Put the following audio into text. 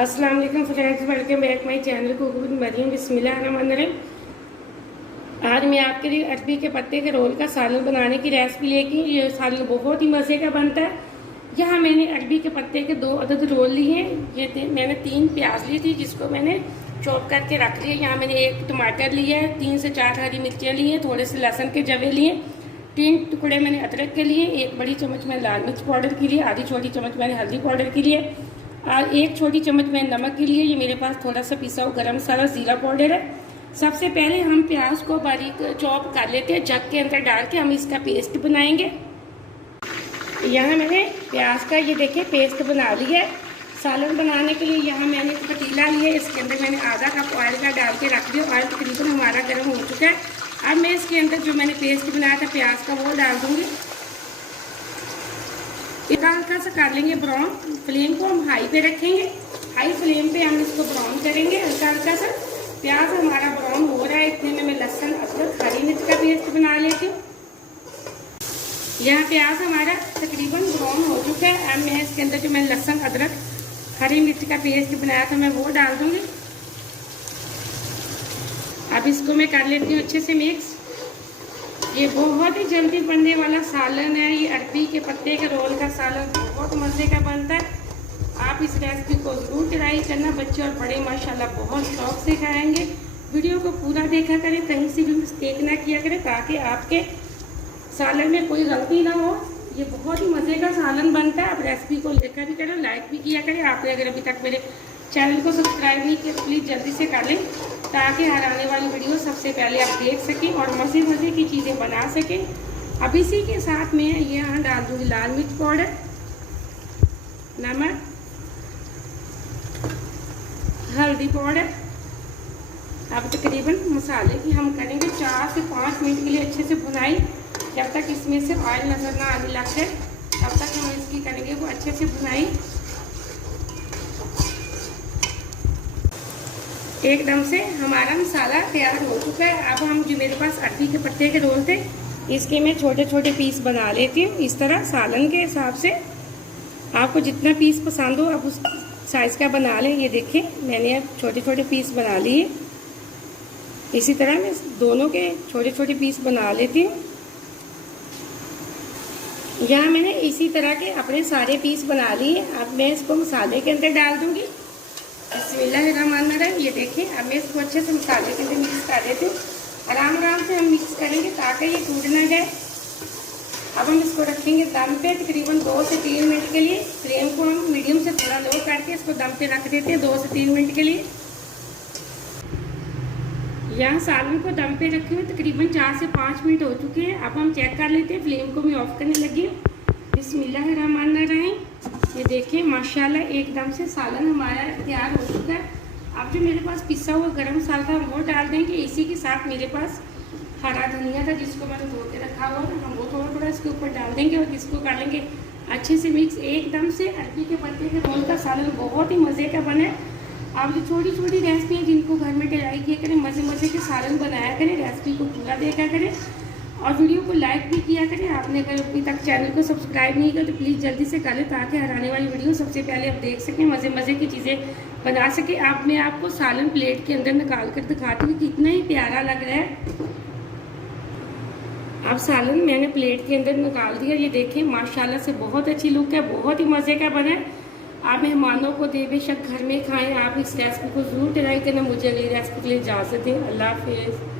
अस्सलाम वालेकुम friends, welcome back my channel cook with Mariam. बिस्मिल्लाहिर्रहमानिर्रहीम। आज मैं आपके लिए अरबी के पत्ते के रोल का सालन बनाने की रेसिपी लेके ये सालन बहुत ही मज़े का बनता है। यहाँ मैंने अरबी के पत्ते के 2 अदद रोल लिए हैं। ये मैंने 3 प्याज ली थी जिसको मैंने चॉप करके रख लिया। यहाँ मैंने 1 टमाटर लिया है, 3 से 4 हरी मिर्चियाँ ली हैं, थोड़े से लहसुन के जवे लिए, 3 टुकड़े मैंने अदरक के लिए, 1 बड़ी चम्मच मैंने लाल मिर्च पाउडर के लिए, आधी छोटी चम्मच मैंने हल्दी पाउडर के लिए और 1 छोटी चम्मच मैंने नमक के लिए। ये मेरे पास थोड़ा सा पिसा हुआ गरम मसाला जीरा पाउडर है। सबसे पहले हम प्याज को बारीक चॉप कर लेते हैं। जग के अंदर डाल के हम इसका पेस्ट बनाएंगे। यहाँ मैंने प्याज का ये देखिए पेस्ट बना लिया है। सालन बनाने के लिए यहाँ मैंने एक पतीला लिया, इसके अंदर मैंने आधा कप ऑयल का डाल के रख दिया। ऑयल तकरीबन हमारा गर्म हो चुका है। अब मैं इसके अंदर जो मैंने पेस्ट बनाया था प्याज का वो डाल दूँगी। हल्का सा कर लेंगे ब्राउन। फ्लेम को हम हाई पे रखेंगे। हाई फ्लेम पे हम इसको ब्राउन करेंगे हल्का हल्का सा। प्याज हमारा ब्राउन हो रहा है, इतने में मैं लहसुन अदरक हरी मिर्च का पेस्ट बना लेती हूँ। यहाँ प्याज हमारा तकरीबन ब्राउन हो चुका है। अब मैं इसके अंदर जो मैंने लहसुन अदरक हरी मिर्च का पेस्ट बनाया था मैं वो डाल दूँगी। अब इसको मैं कर लेती हूँ अच्छे से मिक्स। ये बहुत ही जल्दी बनने वाला सालन है। ये अरबी के पत्ते के रोल का सालन बहुत मज़े का बनता है। आप इस रेसिपी को ज़रूर ट्राई करना। बच्चे और बड़े माशाल्लाह बहुत शौक से खाएंगे। वीडियो को पूरा देखा करें, कहीं से भी मिस्टेक ना किया करें ताकि आपके सालन में कोई गलती ना हो। ये बहुत ही मज़े का सालन बनता है। आप रेसिपी को लेकर भी करें, लाइक भी किया करें। आपने अगर अभी तक मेरे चैनल को सब्सक्राइब नहीं किया प्लीज़ जल्दी से कर लें ताकि हर आने वाली वीडियो सबसे पहले आप देख सकें और मज़े मज़े की चीज़ें बना सकें। अब इसी के साथ मैं यहाँ डाल दूँगी लाल मिर्च पाउडर, नमक, हल्दी पाउडर। अब तकरीबन मसाले की हम करेंगे 4 से 5 मिनट के लिए अच्छे से भुनाई। जब तक इसमें से ऑयल नज़र ना आने लग जाए तब तक हम इसकी करेंगे वो अच्छे से भुनाई। एकदम से हमारा मसाला तैयार हो चुका है। अब हम जो मेरे पास अरबी के पत्ते के रोल थे इसके मैं छोटे छोटे पीस बना लेती हूँ। इस तरह सालन के हिसाब से आपको जितना पीस पसंद हो आप उस साइज़ का बना लें। ये देखिए मैंने अब छोटे छोटे पीस बना लिए। इसी तरह मैं दोनों के छोटे छोटे पीस बना लेती हूँ। यहाँ मैंने इसी तरह के अपने सारे पीस बना लिए। अब मैं इसको मसाले के अंदर डाल दूँगी। बिस्मिल्लाहिर्रहमानिर्रहीम। ये देखिए अब मैं इसको अच्छे से मसाले के अंदर मिक्स कर देती हूँ। आराम आराम से हम मिक्स करेंगे ताकि ये टूट ना जाए। अब हम इसको रखेंगे दम पे तकरीबन 2 से 3 मिनट के लिए। फ्लेम को हम मीडियम से थोड़ा लो करके इसको दम पे रख देते हैं 2 से 3 मिनट के लिए। यहाँ सालन को दम पे रखे हुए तकरीबन 4 से 5 मिनट हो चुके हैं। अब हम चेक कर लेते हैं। फ्लेम को मैं ऑफ करने लगी हूँ। बिस्मिल्लाहिर्रहमानिर्रहीम। ये देखिए माशाल्लाह एकदम से सालन हमारा तैयार हो चुका है। अब जो मेरे पास पिसा हुआ गरम मसाला था वो डाल देंगे। इसी के साथ मेरे पास हरा धनिया था जिसको मैंने धो के रखा हुआ था, हम वो थोड़ा थोड़ा इसके ऊपर डाल देंगे और इसको कर लेंगे अच्छे से मिक्स। एकदम से अरबी के पत्ते के रोल का सालन बहुत ही मज़े का बना है। आप जो छोटी छोटी रेसिपी हैं जिनको घर में ट्राई किया करें, मज़े मज़े के सालन बनाया करें, रेसिपी को पूरा देखा करें और वीडियो को लाइक भी किया करें। आपने अगर अभी तक चैनल को सब्सक्राइब नहीं किया तो प्लीज़ जल्दी से कर लें ताकि हर आने वाली वीडियो सबसे पहले आप देख सकें, मज़े मज़े की चीज़ें बना सकें। आप मैं आपको सालन प्लेट के अंदर निकाल कर दिखाती हूँ कितना ही प्यारा लग रहा है। अब सालन मैंने प्लेट के अंदर निकाल दिया। ये देखिए माशाल्लाह से बहुत अच्छी लुक है, बहुत ही मज़े का बना है। आप मेहमानों को दे बेशक घर में खाएं। आप इस रेसिपी को ज़रूर ट्राई करना। मुझे अगली रेसिपी के लिए इजाज़त दें। अल्लाह हाफिज़।